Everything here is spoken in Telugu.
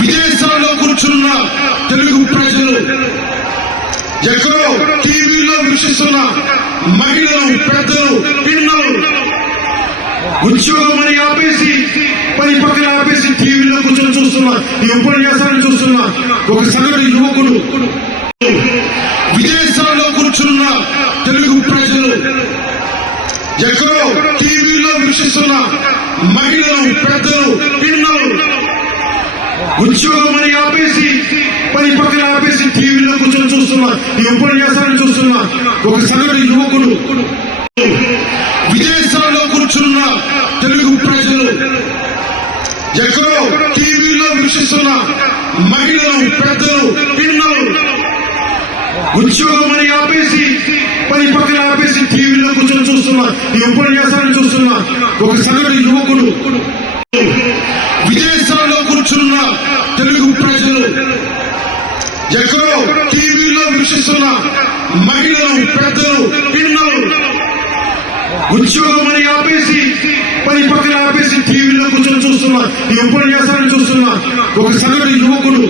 విదేశాల్లో కూర్చున్న తెలుగు ప్రజలు, ఎక్కడో టీవీలో వీక్షిస్తున్న మహిళలు, పెద్దలు, పిల్లలు ఉద్యోగం అని ఆపేసి పని పక్కన ఆపేసి టీవీలో కూర్చొని చూస్తున్న ఈ ఉపన్యాసాన్ని చూస్తున్న ఒక సగటు యువకుడు, విదేశాల్లో కూర్చున్న తెలుగు ప్రజలు, ఎక్కడో టీవీలో వీక్షిస్తున్న మహిళలు, పెద్దలు, పిల్లలు ఉద్యోగం అని ఆపేసి పని పక్కన ఆపేసి టీవీలో కూర్చొని చూస్తున్న ఈ ఉపన్యాసాన్ని చూస్తున్న ఒక సగటు యువకుడు, విదేశాల్లో కూర్చున్న తెలుగు ప్రజలు, ఎక్కడో టీవీలో వీక్షిస్తున్న మహిళలు, పెద్దలు, పిల్లలు ఉద్యోగం అని ఆపేసి పని పక్కన ఆపేసి టీవీలో కూర్చొని చూస్తున్న ఈ ఉపన్యాసాన్ని చూస్తున్న ఒక సగటు యువకుడు, విదేశాల్లో కూర్చున్న తెలుగు ప్రజలు, ఎక్కడో టీవీలో వీక్షిస్తున్న మహిళలు, పెద్దలు, పిల్లలు ఉద్యోగం అని ఆపేసి పని పక్కన ఆపేసి టీవీలో కూర్చొని చూస్తున్న ఈ ఉపన్యాసాన్ని చూస్తున్న ఒక సగటు యువకుడు,